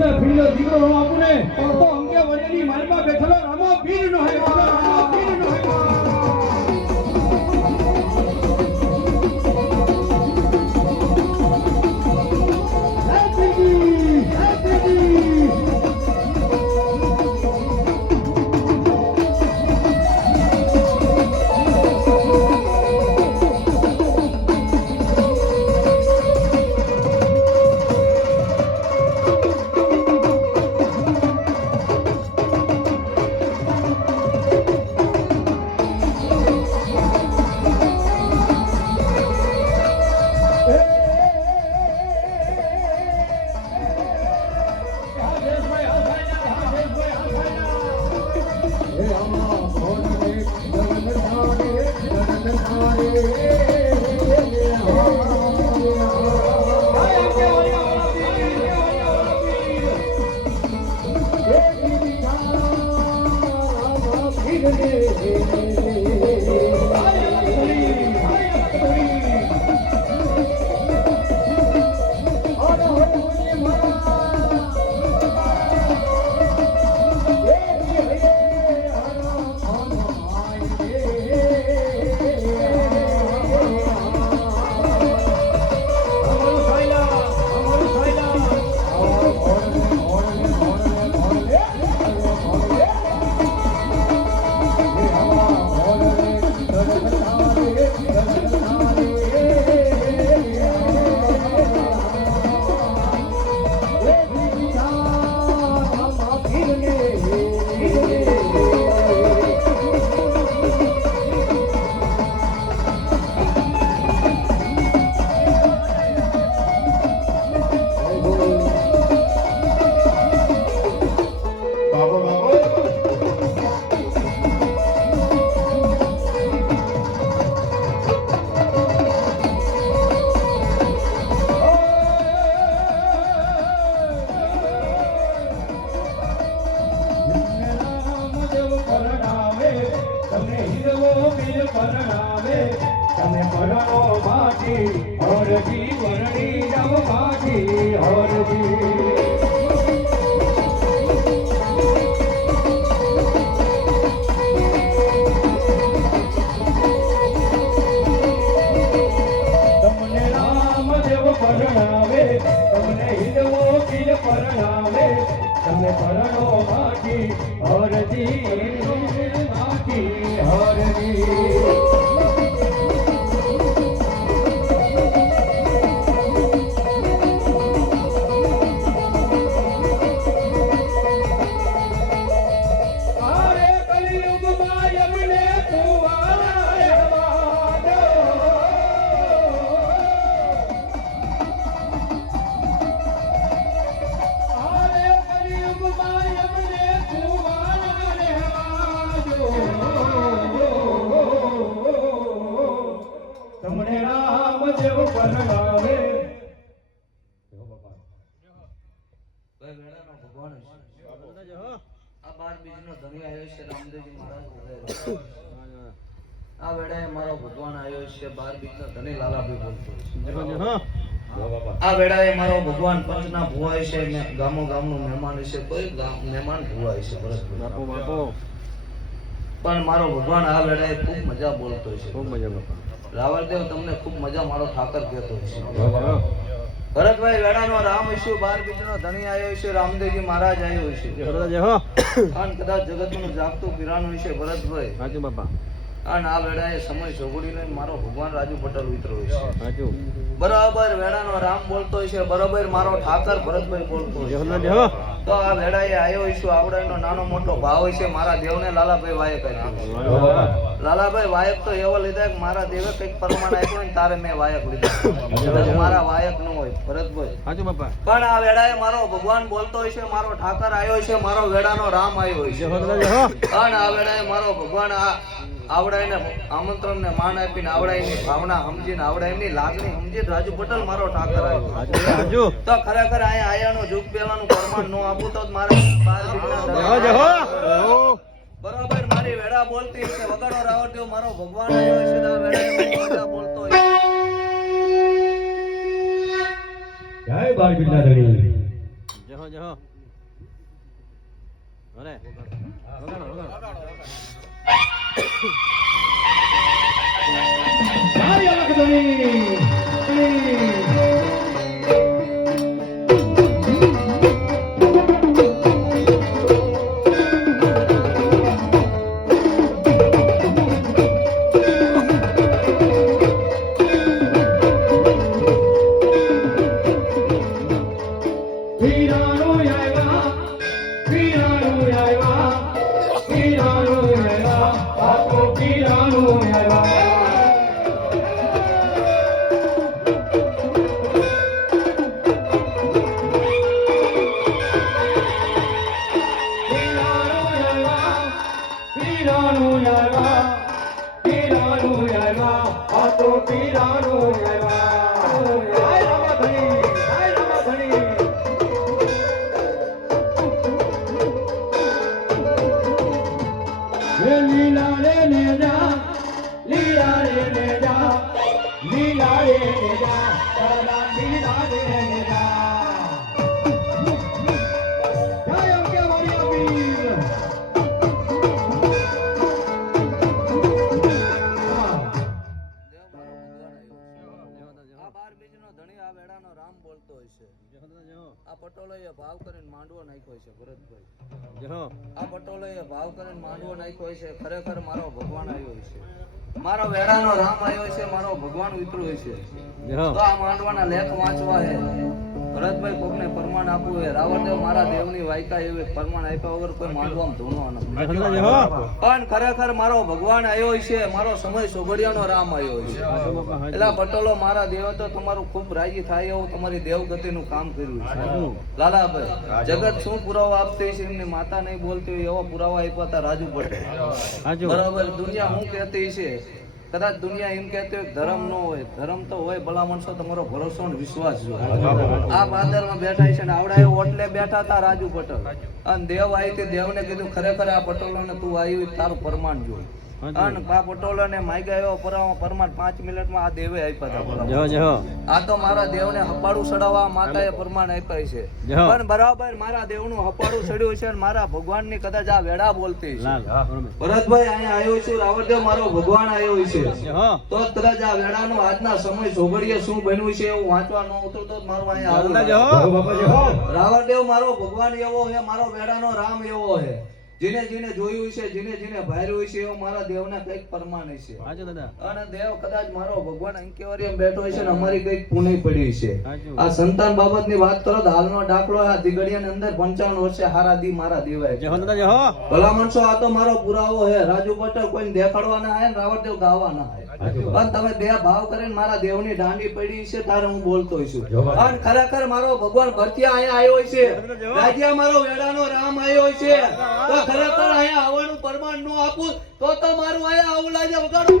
બધા ભીડનો દીકરો નો આપું ને તો અંગે વડેલી માલમાં બેઠેલો રામો પીર નો હે રામો પીર નો હે આ વેળાએ મારો ભગવાન આવ્યો છે 12 બીજનો ધણી લાલાભાઈ બોલતો છે આ વેળાએ મારો ભગવાન પંચના ભુવાય છે ને ગામો ગામનું મહેમાન છે કોઈ મહેમાન ભુવાય છે ભરતભાઈ બાપો બાપો પણ મારો ભગવાન આ વેળાએ ખૂબ મજા બોલતો છે ખૂબ મજા બાપા રાવળદેવ તમને ખૂબ મજા મારો ઠાકર કહેતો છે ભરતભાઈ વેળાનો રામ ઈશ્વર 12 બીજનો ધણી આવ્યો છે રામદેવજી મહારાજ આવ્યો છે અને કદાચ જગતનું જાગતું પીરાનું છે ભરતભાઈ સાચું બાપા અને આ વેળાએ સમય જોગડીને મારો ભગવાન રાજુ પટેલ ઉતરો છે સાચું બરાબર વેળાનો રામ બોલતો છે બરાબર મારો ઠાકર ભરતભાઈ બોલતો છે તો આ વેળાએ આવ્યો ઈશ્વર આવડાનો નાનો મોટો ભાવ છે મારા દેવને લાલાભાઈ વાયક આપ્યો લાલાભાઈ વાયક તો એવો લીધા કે મારા દેવે કઈક પરમાણ આપ્યો ને તારે મેં વાયક લીધા મારા વાયક ન હોય ભરતભાઈ સાચું બાપા પણ આ વેળાએ મારો ભગવાન બોલતો છે મારો ઠાકર આવ્યો છે મારો વેળાનો રામ આવ્યો છે અને આ વેળાએ મારો ભગવાન આવડાઈને આમંત્રણ ને માન આપીને આવડાઈની ભાવના સમજીને આવડાઈની લાગણી સમજીને રાજુ પટેલ મારો ઠાકર આવ્યો તો ખરેખર અહીંયા આયાનો યુગ પહેલાનું પ્રમાણ નો આપું તો મારે બરાબર મારી વેડા બોલતી છે વગાડો રાવળદેવ મારો ભગવાન આવ્યો છે આ વેડા બોલતો હોય જય બાળ બિલ્લા ધણી જય જય હો અરે જય અલખધણી આ પટોળાએ ભાવ કરીને માંડવો નાખ્યો છે ભરતભાઈ. જો આ પટોળાએ ભાવ કરીને માંડવો નાખ્યો છે. ખરેખર મારો ભગવાન આવ્યો છે, મારો વેડાનો રામ આવ્યો છે, મારો ભગવાન ઉતર્યો છે. જો તો આ માંડવાના લેખ વાંચવા હે ભરતભાઈ કોકને પરમાણ આપવું હે. રાવણદેવ મારા દેવની વાયકા એવી પરમાણ આપ્યા વગર કોઈ માંડવામાં ધૂનો નથી. પણ ખરેખર મારો ભગવાન આવ્યો છે, મારો સમય સોગડિયાનો રામ આવ્યો છે. એટલે પટોળો મારા દેવ તો તમારું ખૂબ રાજી થાય એવું તમારી દેવગતિનું કામ કર્યું છે. લાલાભાઈ જગત શું પુરાવો આપતી છે એમની માતા નહીં બોલતી હોય એવો પુરાવો આપ્યા હતા રાજુ પટેલ. બરાબર. દુનિયા શું કહેતી છે, કદાચ દુનિયા એમ કહેતી હોય ધર્મ ન હોય, ધર્મ તો હોય ભલા માણસો તમારો ભરોસો અને વિશ્વાસ જોઈએ. આ પાદરમાં બેઠા છે ને આવડા ઓટલે બેઠા હતા રાજુ પટેલ અને દેવ આવી હતી. દેવને કીધું ખરેખર આ પટોળાને તું આવ્યું તારું પ્રમાણ જોઈ. અને આ પટોળાને માગ્યા એવો પ્રમાણ 5 મિનિટમાં આ દેવે આપ્યા હતા. આ તો મારા દેવને હપાડું ચડાવવા માતાએ પ્રમાણ આપ્યા છે. પણ બરાબર મારા દેવનું હપાડું ચડ્યું છે અને મારા ભગવાનની કદાચ આ વેડા બોલતી છે. ભરતભાઈ અહીંયા આવ્યો છું, રાવણદેવ મારો ભગવાન આવ્યો છે. તો કદાચ આ વેડાનો આજના સમય સોગડીએ શું બન્યું છે એવું વાંચવા ન ઉતરતો મારું અહીંયા આવું. રાવણદેવ મારો ભગવાન એવો છે, મારો વેડાનો રામ એવો છે. જેને જેને જોયું છે, જેને જેને ભાર્યું છે એવો મારા દેવના કઈક પરમાણ છે. અને દેવ કદાચ મારો ભગવાન અંકેવારીમાં બેઠો છે ને અમારી કઈક પુણ્ય પડી છે. આ સંતાન બાબતની વાત કરો તો હાલનો દાખલો આ દીગડિયાની અંદર 55 વર્ષે હારા દી મારા દેવાય. ભલા માણસો આ તો મારો પુરાવો છે. રાજુ પટેલ કોઈને દેખાડવા ના આવે, રાવણદેવ ગાવા ના આવે. પણ તમે બે ભાવ કરીને મારા દેવની દાંડી પડી છે તારે હું બોલતો છું. અને ખરેખર મારો ભગવાન ભરતિયા અહીંયા આવ્યો છે, રાજ્યા મારો વેડાનો રામ આવ્યો છે. તો ખરેખર અહીંયા આવવાનું પરમાણ નો આપું તો મારું અહીંયા આવું લાગે વગાડો.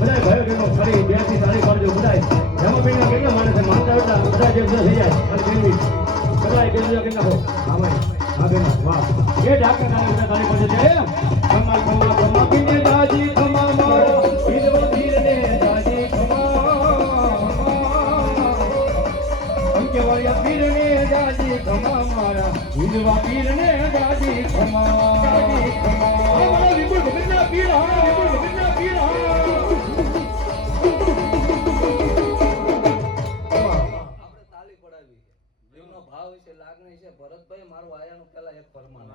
બધા ભાઈઓ બહેનો ફરી 2 થી 4 પાડજો. બધા જમાપીના કેટલા માણસ માનતા હતા બધા જે બધા થઈ જાય અને બેનવી બધા બેનજો કેટલા હો. હા ભાઈ હા બેન વાહ એ ડાકા કાલે બધા તારી પાસે છે. કમા કમા કમા પીને દાજી કમા મારો વિધવો ધીરને દાજી કમા અંકેવાળિયા પીરને દાજી કમા મારા વિધવા પીરને દાજી કમા દાજી કમા મારા વિપુલ ભગતના પીર હા વિપુલ ભગતના પીર હા. ભરતભાઈ મારું આયાનું પેલા એક પરમાણ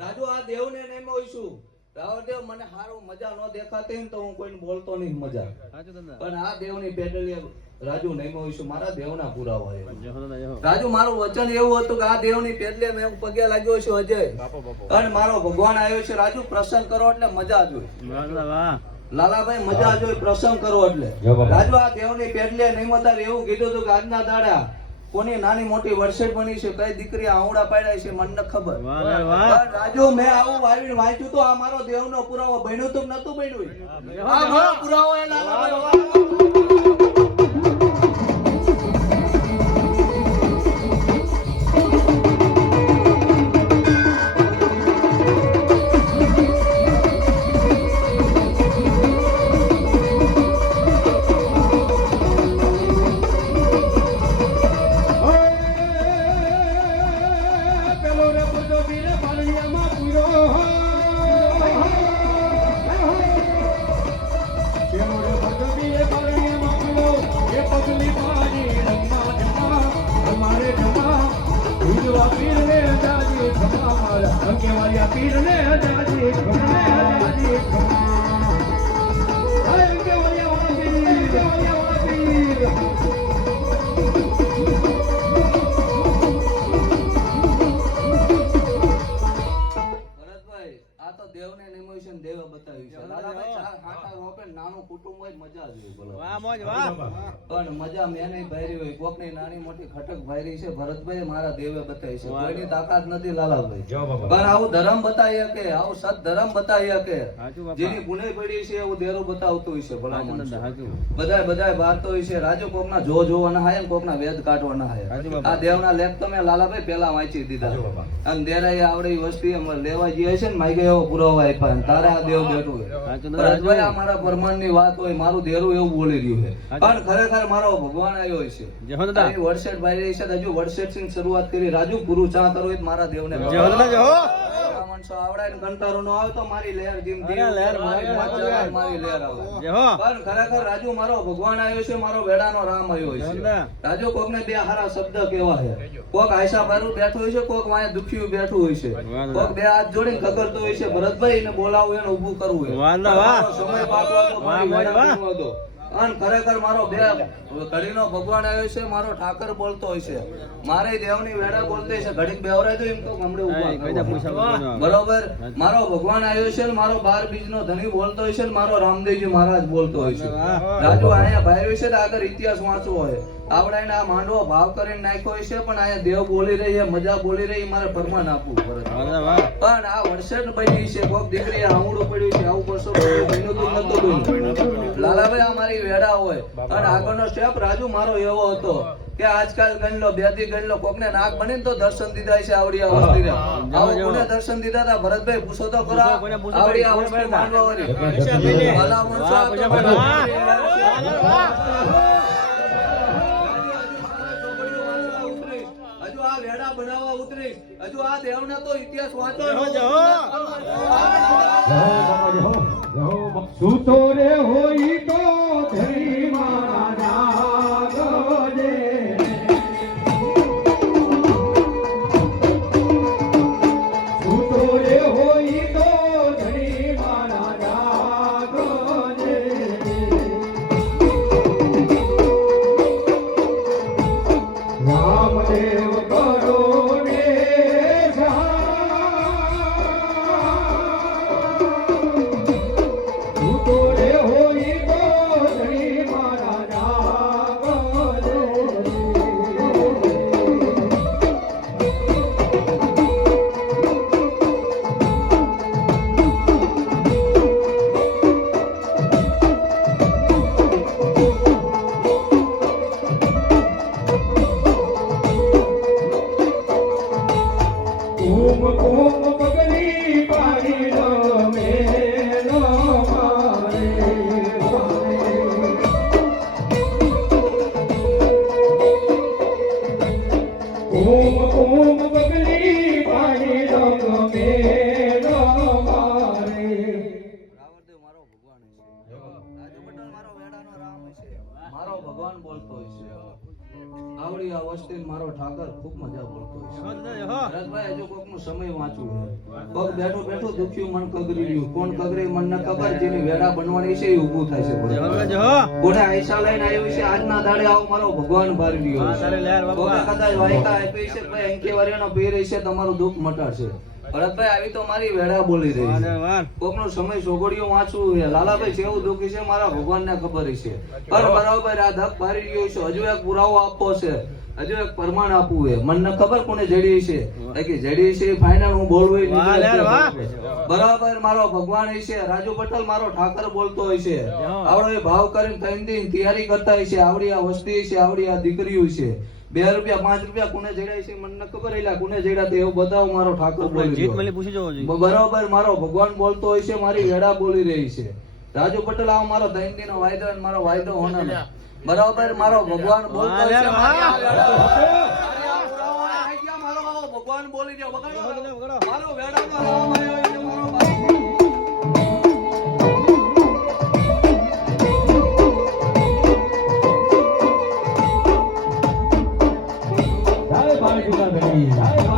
રાજુ આ દેવને નહીં હોઈશું. રાવણદેવ મને હારું મજા નો દેખાતી ને તો હું કોઈને બોલતો નહીં મજા. પણ આ દેવની પેટલીએ રાજુ નહીં હોઈશું. મારા દેવના પુરાવા રાજુ મારું વચન એવું હતું કે આ દેવની પેટલીએ મેં પગે લાગ્યો છું અજય અને મારો ભગવાન આવ્યો છે. રાજુ પ્રસંગ કરો એટલે મજા જોઈ. લાલાભાઈ મજા જોઈ પ્રસંગ કરો એટલે. રાજુ આ દેવની પેટલીએ નહીં મતા એવું કીધું હતું કે આજના દાડા કોની નાની મોટી વર્ષેટ બની છે, કઈ દીકરી આવડા પાડ્યા છે મને ખબર. રાજુ મેં આવું વાવીને વાંચ્યું તો આ મારો દેવનો પુરાવો બન્યું તો નતું બન્યું. આ મારો પુરાવો એ લાલાભાઈ. પીર પારણિયામાં પૂરો કેવો રે ભગત પીર પારણિયામાં પૂરો એ પગલી પાડી રમવા જમા અમારે જમા ઉજવા પીર ને જાજી ખમા મારા અંકેવાળિયા પીર ને જાજી ખમા જાજી ખમા અંકેવાળિયા વાળા પીર ભરતભાઈ આ તો દેવને નિમોય છે ને દેવે બતાવ્યું છે લાલાભાઈ ચાર હાટા રોપે નાનું કુટુંબ હોય મજા જ હોય બોલો વાહ મોજ વાહ પણ મજા મેં નહીં ભાયરી હોય કોકની નાની મોટી ખટક ભાયરી છે ભરતભાઈ મારા દેવે બતાવી છે કોઈની તાકાત નથી લાલાભાઈ જો બાબા પણ આવું ધર્મ બતાવી શકે આવું સત ધર્મ બતાવી શકે હાચું બાપા. જેની પુણે પડી છે એવું દેરો બતાવતું હોય છે ભલા હાચું માણસો. દાદા, હાચું. બધાય બારતો હોય છે રાજુ કોકના જોવાના હાય ને કોકના વેદ કાઢવાના હાય હાચું બાપા. આ દેવના લેખ તો મેં લાલાભાઈ પહેલા વાંચી દીધા હાચું બાપા. અને દેરાએ આવડી વસ્તી એમ લેવા જઈએ છે ને માગે એવો પુરાવા આપ્યા ને તારે આ દેવ બેઠું હોય હાચું દાદા, ભરતભાઈ આ હાચું. મારા પરમાનની વાત હોય મારું દેરું એવું બોલી રહ્યું છે પણ ખરેખર મારો ભગવાન આવ્યો છે જય હો દાદા. આવી વડસેટ ભાઈ છે હજુ વડસેટ થી શરૂઆત કરી રાજુ પૂરું ચા કરવું એ જ મારા દેવને જય હો દાદા, જય હો. આ માણસો આવડાય ને કંટાળો નો આવે તો મારી લહેર જેમ અરે દીવ લહેર મારી મારી મોજ લહેર. આવે, મારી લહેર આવે જય હો. પણ ખરેખર રાજુ મારો ભગવાન આવ્યો છે મારો વેડાનો રામ આવ્યો છે દાદા. રાજુ કોક ને બે હારા શબ્દ કેવા છે કોક આયસા બારું બેઠું હોય છે કોક વાંહે દુખ્યું બેઠું હોય છે દાદા. કોક બે હાથ જોડીને ખગરતો હોય છે ભરતભાઈ એને બોલાવવું એને ઊભું કરવું છે વાહ દાદા, વાહ. મારો સમય પાકો હતો, વાહ, મારી મોજ, વેડા વાહ. બનવો હતો. અને ખરેખર મારો બે ઘડીનો ભગવાન આવ્યો છે મારો ઠાકર બોલતો હોય છે મારે દેવની વેડા બોલતી છે ઘડીક બેવરાય તો એમ તો ગમડે હા, ઊભા એ કઈ દે પૂછા કરવા. વગરનો. બરોબર મારો ભગવાન આવ્યો છે ને મારો 12 બીજનો ધણી બોલતો હોય છે ને મારો રામદેવજી મહારાજ બોલતો હોય છે વાહ. રાજુ અહીંયા ભાઈ છે ને આગળ ઇતિહાસ વાંચવો હોય આપણે એને આ માંડવો ભાવ કરીને નાખ્યો હોય છે પણ અહીંયા દેવ બોલી રહી છે મજા બોલી રહી મારે ફરમાન આપવું પડે દાદા, વાહ. પણ આ વરસાદ બની છે કોક દીકરી આંગળું પડ્યું છે આવું કરશો બન્યું તો નતું બન્યું લાલાભાઈ આ મારી વેડા હોય અને આગળનો સ્ટેપ રાજુ મારો એવો હતો કે આજકાલ ગણ લો બે થી ગણ લો કોકને નાક બનીને તો દર્શન દીધા છે આવડી આ વસ્તીને આવું કોને દર્શન દીધા હતા ભરતભાઈ પૂછો તો ખરા પૂછો, કોને પૂછો, આવડી આ કોને વસ્તી પૂછો. માંડવા વાળી. જબરજસ્ત. ભલા માણસો આ તો વાહ, બધા વાહ. વાહ. હજુ આ વેડા બનાવવા ઉતરી હજુ આ દેવને તો ઇતિહાસ વાંચો જય હો, જય હો. જહો બાબા જહો જહો બાબા. સૂતો રે હોય તો ધરી મારા ગજે સૂતો રે હોય તો ધરી મારા ગજે રામદેવ કરો ને તું તો રે હોય તો ધણી મારા નામ રે. કુમ કુમ પગલી પાડી લો મેલો મારે કુમ કુમ પગલી પાડી લો મેલો મારે રાવણદેવ મારો ભગવાન છે રાજુ પટેલ મારો વેડાનો રામ છે મારો ભગવાન બોલતો હોય છે આવડી આ વસ્તી મારો ઠાકર ખૂબ મજા બોલતો હોય જય હો છે દાદા, જય હો. ભરતભાઈ હજુ કોકનું સમય વાંચવું છે કોક બેઠું બેઠું દુખ્યું મન કગરી રહ્યું કોણ કગરી મન ન ખબર જેની વેડા બનવાની છે એ ઊભું થાય છે જય હો દાદા, ભરતભાઈ. જય હો. કોને આયસા લઈને આવ્યું છે આજના દાડે આવો મારો ભગવાન ભારી રહ્યો હા, તારે લહેર છે બાપા. કોકે કદાચ વાયકા આપી છે ભાઈ અંકે વારીનો પીર છે તમારું દુઃખ મટાડશે ભરતભાઈ આવી તો મારી વેડા બોલી રહી વાહ, છે દાદા, વાહ. કોકનો સમય સોગડિયો વાંચવું છે લાલાભાઈ જેવું દુઃખી છે મારા ભગવાનને ખબર છે પણ બરાબર આ ધક ભારી રહ્યો છે હજુ એક પુરાવો આપવો છે હજુ એક પ્રમાણ આપવું છે મને ખબર કોને જડી છે કે જડી છે ફાઇનલ હું બોલવું વાહ, યાર, વાહ. બરાબર મારો ભગવાન છે રાજુ પટેલ મારો ઠાકર બોલતો હોય છે આવડો એ ભાવ કરીને ત્રણ દિન તૈયારી કરતા હોય છે આવડી આ વસ્તી છે આવડી આ દીકરીઓ છે 2 રૂપિયા 5 રૂપિયા કોને જડાય છે મને ન ખબર એલા કોને જડ્યા તે એવું બતાવો મારો ઠાકર બોલી જીત રહ્યો. મળી પૂછી જવો જોઈએ. બરાબર મારો ભગવાન બોલતો હોય છે મારી વેડા બોલી રહી છે રાજુ પટેલ આવો મારો દૈનંદિનો વાયદો અને મારો વાયદો હોનાનો બરાબર મારો ભગવાન બોલતો હોય છે મારી આ વેડા. મારો આવો ભગવાન ભગવાન બોલી દે વગાડો વગાડો. મારો વેડામાં રામ આવ્યો એટલે મારો બાપ જય ભાવે ટીકા બેટી જય